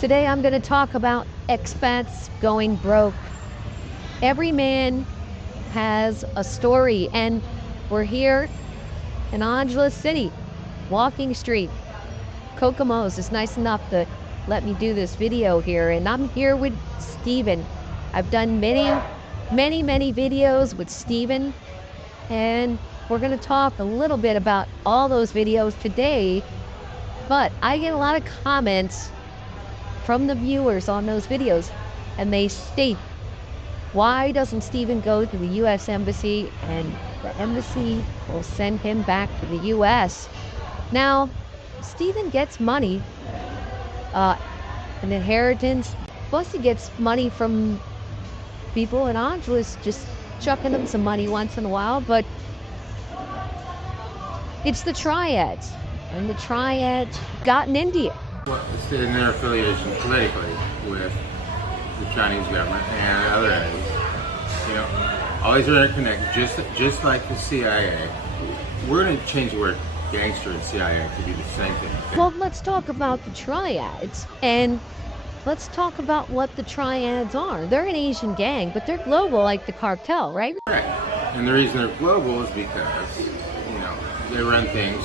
Today I'm going to talk about expats going broke. Every man has a story, and we're here in Angeles City, walking street. Kokomo's is nice enough to let me do this video here, and I'm here with Steven. I've done many videos with Steven, and we're going to talk a little bit about all those videos today. But I get a lot of comments from the viewers on those videos, and they state, why doesn't Steven go to the U.S. Embassy and the embassy will send him back to the U.S.? Now, Steven gets money, an inheritance, plus he gets money from people in Angeles, just chucking them some money once in a while, but it's the Triads, and the Triads got in India. Well, it's in their affiliation politically with the Chinese government and other entities. You know, all these are interconnected, just like the CIA. We're going to change the word gangster and CIA to be the same thing. Okay? Well, let's talk about the Triads, and let's talk about what the Triads are. They're an Asian gang, but they're global like the cartel, right? Correct. And the reason they're global is because, you know, they run things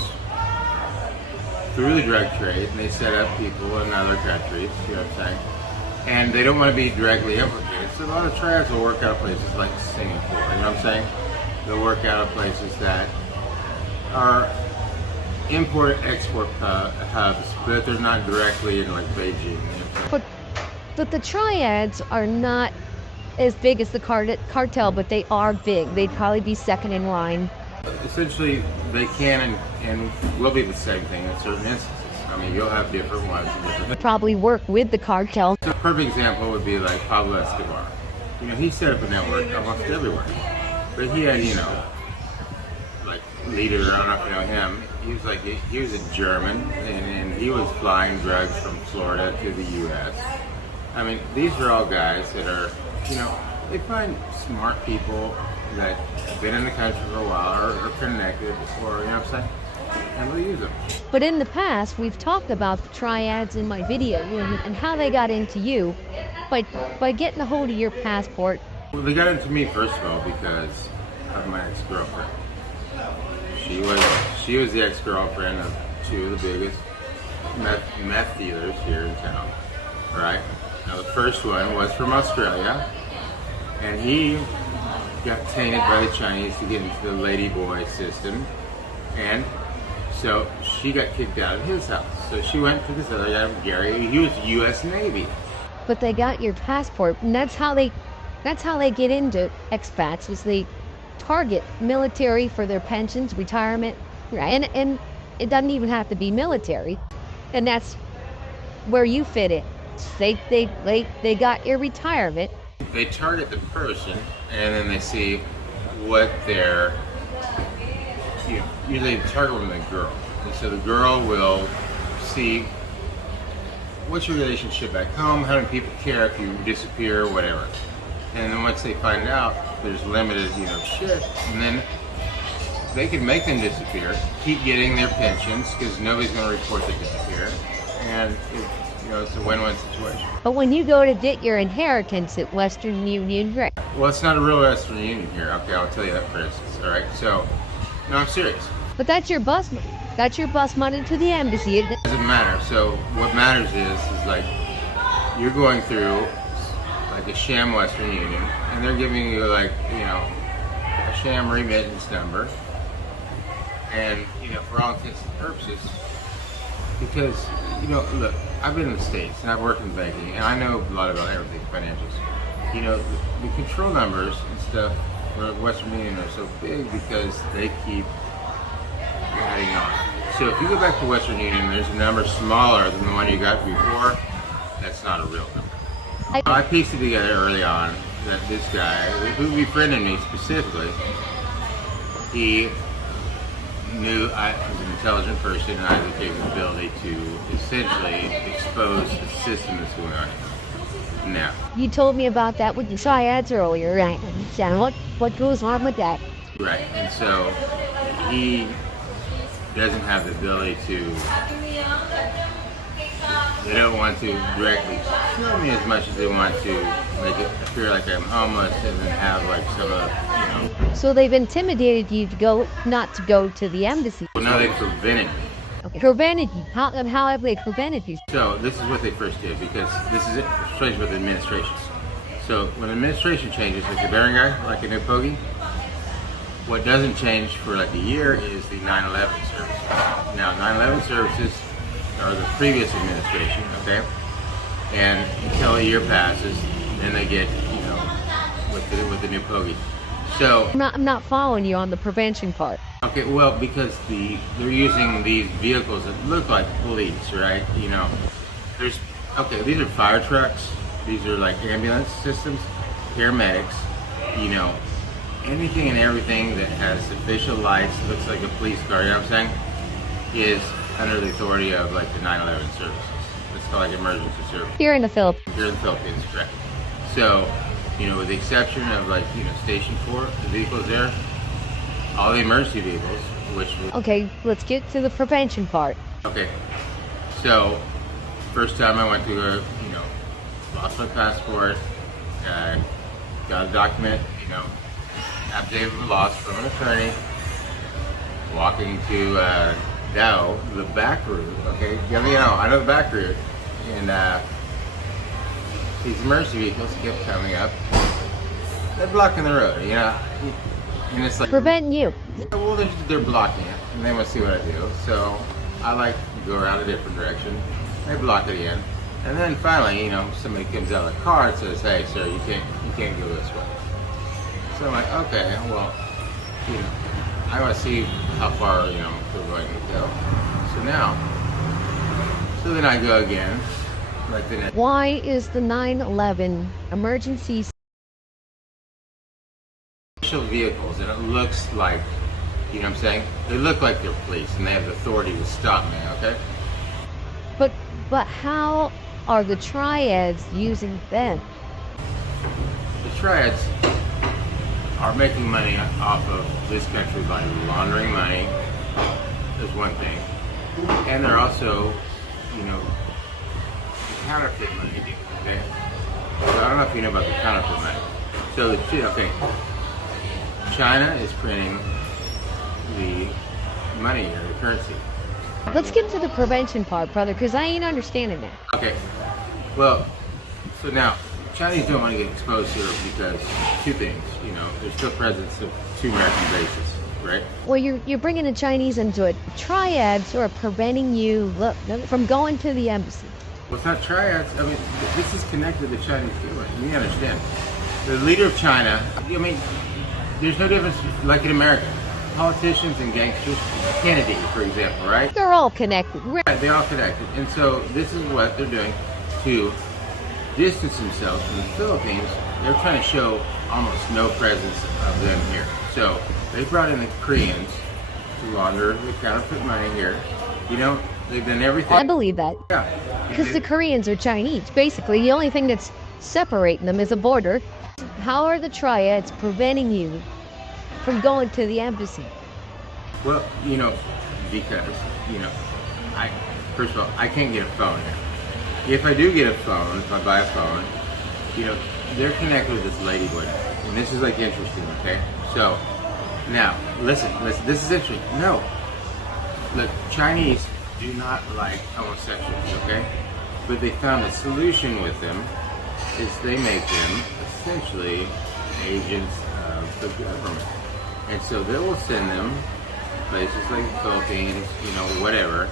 through the drug trade, and they set up people in other countries, you know what I'm saying? And they don't want to be directly implicated. So a lot of triads will work out of places like Singapore, you know what I'm saying? They'll work out of places that are import-export hubs, but they're not directly in like Beijing. You know But the Triads are not as big as the cartel, but they are big. They'd probably be second in line. Essentially, they can and will be the same thing in certain instances. I mean, you'll have different ones. Probably work with the cartel. So a perfect example would be like Pablo Escobar. You know, he set up a network almost everywhere. But he had, you know, like leader, I don't know if you know him, he was a German, and he was flying drugs from Florida to the U.S. I mean, these are all guys that are, you know, they find smart people that have been in the country for a while or connected, or, you know what I'm saying? And we'll use them. But in the past, we've talked about the Triads in my video and how they got into you by getting a hold of your passport. Well, they got into me, first of all, because of my ex-girlfriend. She was the ex-girlfriend of two of the biggest meth dealers here in town, right? Now, the first one was from Australia, and he got tainted by the Chinese to get into the lady boy system, and so she got kicked out of his house. So she went to this other guy, Gary. He was U.S. Navy. But they got your passport, and that's how they get into expats, is they target military for their pensions, retirement, right? And it doesn't even have to be military, and that's where you fit in. They got your retirement. They target the person, and then they see what their, you know, usually they target them the girl. And so the girl will see what's your relationship back home, how many people care if you disappear or whatever. And then once they find out there's limited, you know, shit, and then they can make them disappear, keep getting their pensions, because nobody's going to report they disappear, and you know, it's a win-win situation. But when you go to get your inheritance at Western Union, right? Well, it's not a real Western Union here. Okay, I'll tell you that for instance. All right, so no, I'm serious. But that's your bus money. That's your bus money to the embassy. It doesn't matter. So what matters is like you're going through like a sham Western Union, and they're giving you like, you know, a sham remittance number, and you know, for all intents and purposes, because you know, look, I've been in the States and I've worked in banking, and I know a lot about everything financials. You know, the control numbers and stuff for Western Union are so big because they keep adding on. So if you go back to Western Union, there's a number smaller than the one you got before. That's not a real number. I pieced it together early on that this guy, who befriended me specifically, he knew I was an intelligent person and I had the capability to essentially expose the system that's going on now. You told me about that with the Triads earlier, right? And what goes on with that? Right, and so he doesn't have the ability to They don't want to directly kill me as much as they want to make it appear like I'm homeless and then have like some So they've intimidated you to go, not to go to the embassy. Well, no, they prevented me. Okay. Prevented you. How have they prevented you? So this is what they first did, because this is it, strange with administrations. So when administration changes, like the bearing guy, like a new pogey, what doesn't change for like a year is the 9/11 services. Now 9/11 services are the previous administration, okay? And until a year passes, then they get, with the new pogey. So I'm not following you on the prevention part. okay, well, because they're using these vehicles that look like police, right? These are fire trucks. These are like ambulance systems, paramedics, anything and everything that has official lights, looks like a police car, you know what I'm saying, is under the authority of like the 9/11 services. It's called like emergency service. Here in the Philippines. Here in the Philippines, correct. So, with the exception of like, Station 4, the vehicles there, all the emergency vehicles, Okay, let's get to the prevention part. Okay, so first time I went to lost my passport, got a document, affidavit of loss from an attorney, walking to the back route, okay? I know the back route, and these emergency vehicles kept coming up. They're blocking the road, and it's like... Preventing you. Well, they're blocking it, and they want to see what I do, so I like to go around a different direction. They block it again, and then finally, somebody comes out of the car and says, "Hey, sir, you can't go this way." So I'm like, okay, well, I want to see how far, we're going to go. So then I go again, like the next. Why is the 9/11 emergency Official vehicles, and it looks like, what I'm saying? They look like they're police, and they have the authority to stop me, okay? But how are the triads using them? The triads are making money off of this country by laundering money. Is one thing, and they're also, counterfeit money. Okay, so I don't know if you know about the counterfeit money. So China is printing the money or the currency. Let's get to the prevention part, brother, because I ain't understanding that. Okay, well, so now Chinese don't want to get exposed here because two things. There's still presence of two American bases, right? Well, you're bringing the Chinese into it. Triads are preventing you from going to the embassy. Well, it's not triads. I mean, this is connected to Chinese government. You understand? The leader of China. There's no difference, like in America. Politicians and gangsters, Kennedy, for example, right? They're all connected. Right, they're all connected. And so this is what they're doing to distance themselves from the Philippines. They're trying to show almost no presence of them here. So they brought in the Koreans to launder the counterfeit money here. They've done everything. I believe that. Yeah. Because the Koreans are Chinese. Basically, the only thing that's separating them is a border. How are the triads preventing you from going to the embassy? Well, because, first of all, I can't get a phone here. If I do get a phone, if I buy a phone, they're connected with this lady boy. And this is like interesting, okay? So, now, listen, this is interesting. No. Look, Chinese do not like homosexuals, okay? But they found a solution with them is they make them essentially agents of the government. And so they will send them places like the Philippines, whatever.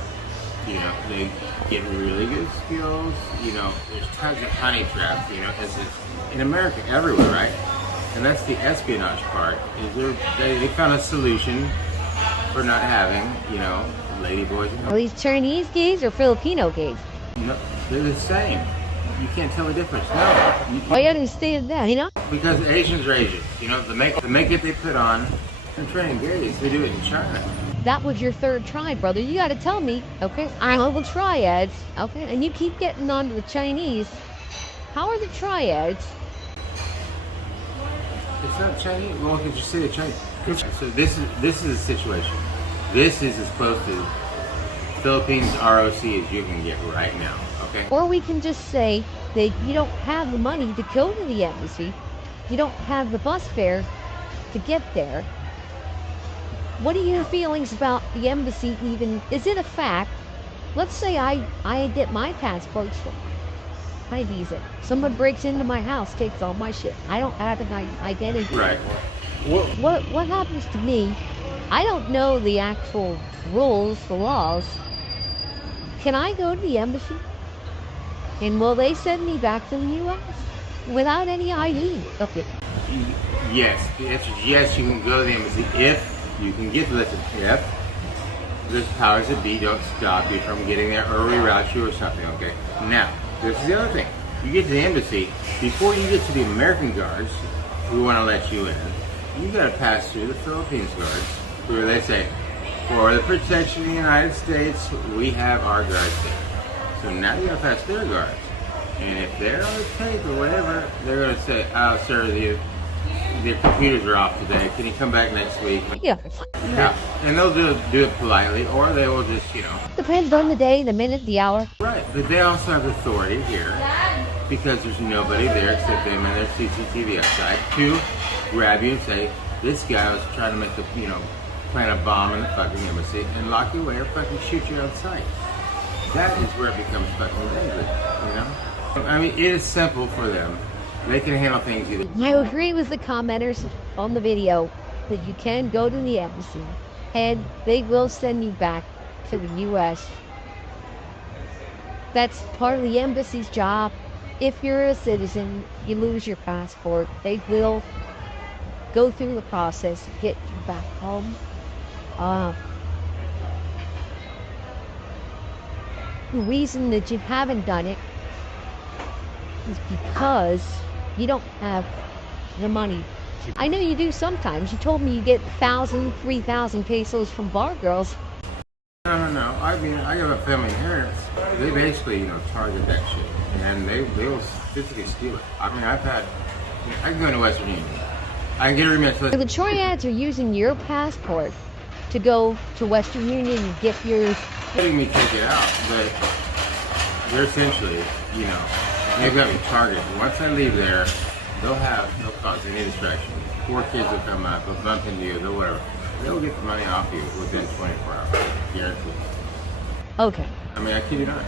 They get really good skills. There's tons of honey traps, as in America, everywhere, right? And that's the espionage part, is they found a solution for not having, ladyboys. Are these Chinese gays or Filipino gays? No, they're the same. You can't tell the difference. No. I understand that, Because Asians are Asians. The makeup they put on, they're training gays. They do it in China. That was your third try, brother. You got to tell me, okay? I know the triads, okay? And you keep getting on to the Chinese. How are the triads? It's not Chinese. Well, could you say the Chinese? So this is the situation. This is as close to Philippines ROC as you can get right now, okay? Or we can just say that you don't have the money to go to the embassy. You don't have the bus fare to get there. What are your feelings about the embassy even? Is it a fact? Let's say I get my passport, my visa. Someone breaks into my house, takes all my shit. I don't have an identity. Right. What happens to me? I don't know the actual rules, the laws. Can I go to the embassy? And will they send me back to the U.S. without any ID? Okay. Yes, the answer is yes, you can go to the embassy if you can get to listen. If there's powers that be don't stop you from getting there or reroute you or something, okay? Now, this is the other thing. You get to the embassy, before you get to the American guards who want to let you in, you got to pass through the Philippines guards, where they say, for the protection of the United States, we have our guards there. So now you got to pass their guards. And if they're on the tape or whatever, they're going to say, oh, sir, the computers are off today. Can you come back next week? Yeah. Yeah. And they'll do it politely, or they will just, Depends on the day, the minute, the hour. Right. But they also have authority here, because there's nobody there except them and their CCTV outside, to grab you and say, this guy was trying to make plant a bomb in the fucking embassy and lock you away or fucking shoot you on sight. That is where it becomes fucking dangerous, I mean, it is simple for them. They can handle things either. I agree with the commenters on the video that you can go to the embassy and they will send you back to the U.S. That's part of the embassy's job. If you're a citizen, you lose your passport, they will go through the process, get you back home. The reason that you haven't done it is because you don't have the money. I know you do sometimes. You told me you get 1,000, 3,000 pesos from bar girls. No. I mean, I have a family inheritance. They basically, target that shit. And they will physically steal it. I mean, I can go to Western Union. I can get a remittance. The Triads are using your passport to go to Western Union and get yours. Letting me take it out, but they're essentially, they've got me targeted. Once I leave there, they'll cause any distraction. 4 kids will come up, they'll bump into you, they'll whatever. They'll get the money off you within 24 hours, guaranteed. Okay. I mean, I kid you not.